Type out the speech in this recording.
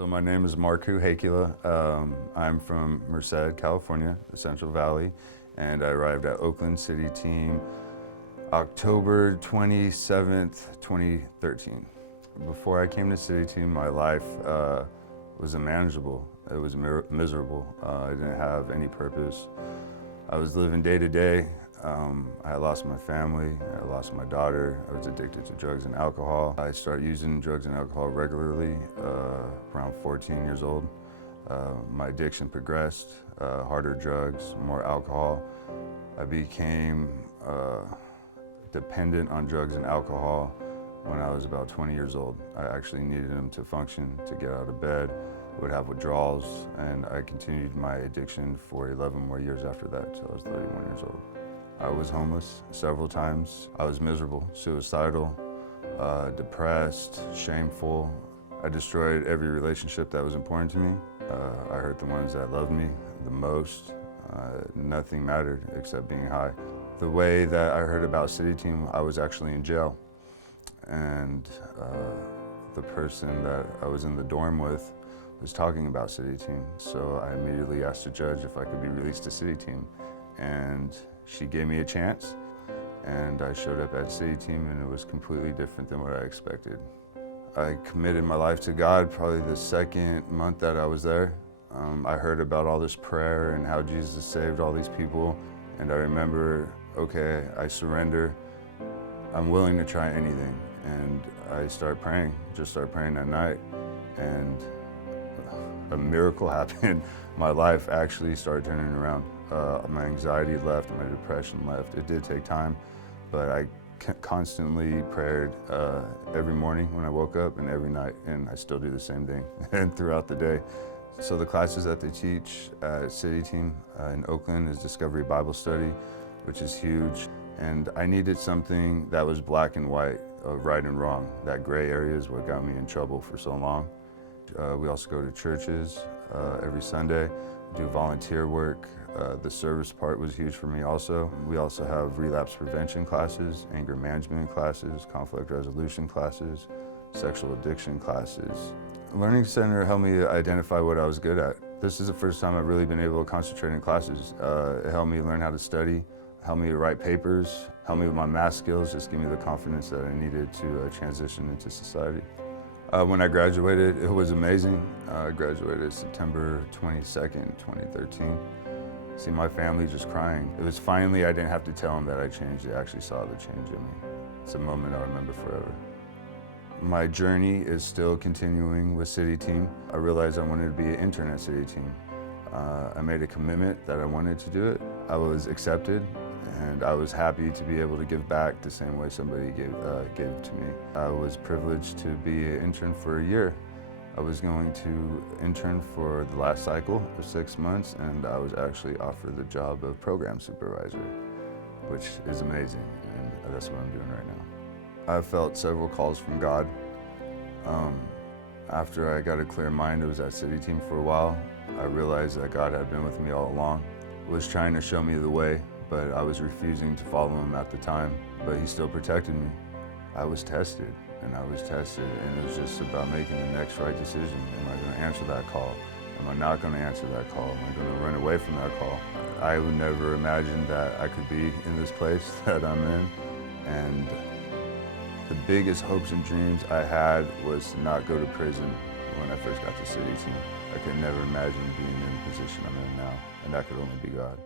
So my name is Markku Heikkila. I'm from Merced, California, the Central Valley, and I arrived at Oakland City Team October 27th, 2013. Before I came to City Team, my life was unmanageable. It was miserable. I didn't have any purpose. I was living day to day. I had lost my family, I lost my daughter, I was addicted to drugs and alcohol. I started using drugs and alcohol regularly around 14 years old. My addiction progressed, harder drugs, more alcohol. I became dependent on drugs and alcohol when I was about 20 years old. I actually needed them to function, to get out of bed, would have withdrawals, and I continued my addiction for 11 more years after that, till I was 31 years old. I was homeless several times. I was miserable, suicidal, depressed, shameful. I destroyed every relationship that was important to me. I hurt the ones that loved me the most. Nothing mattered except being high. The way that I heard about City Team, I was actually in jail. And the person that I was in the dorm with was talking about City Team. So I immediately asked the judge if I could be released to City Team. And she gave me a chance, and I showed up at City Team, and it was completely different than what I expected. I committed my life to God probably the second month that I was there. I heard about all this prayer and how Jesus saved all these people, and I remember, okay, I surrender. I'm willing to try anything, and I started praying, just started praying at night, and a miracle happened. My life actually started turning around. My anxiety left, my depression left. It did take time, but I constantly prayed every morning when I woke up and every night, and I still do the same thing and throughout the day. So the classes that they teach at City Team in Oakland is Discovery Bible Study, which is huge. And I needed something that was black and white, right and wrong. That gray area is what got me in trouble for so long. We also go to churches every Sunday, do volunteer work. The service part was huge for me also. We also have relapse prevention classes, anger management classes, conflict resolution classes, sexual addiction classes. Learning Center helped me identify what I was good at. This is the first time I've really been able to concentrate in classes. It helped me learn how to study, helped me to write papers, helped me with my math skills, just give me the confidence that I needed to transition into society. When I graduated, it was amazing. I graduated September 22nd, 2013. See my family just crying. It was finally, I didn't have to tell them that I changed. They actually saw the change in me. It's a moment I'll remember forever. My journey is still continuing with City Team. I realized I wanted to be an intern at City Team. I made a commitment that I wanted to do it. I was accepted, and I was happy to be able to give back the same way somebody gave to me. I was privileged to be an intern for a year. I was going to intern for the last cycle of 6 months, and I was actually offered the job of program supervisor, which is amazing, and that's what I'm doing right now. I felt several calls from God. After I got a clear mind, it was at City Team for a while. I realized that God had been with me all along, was trying to show me the way, but I was refusing to follow him at the time, but he still protected me. I was tested, and it was just about making the next right decision. Am I going to answer that call? Am I not going to answer that call? Am I going to run away from that call? I would never imagine that I could be in this place that I'm in, and the biggest hopes and dreams I had was to not go to prison when I first got to City Team. I could never imagine being in the position I'm in now, and that could only be God.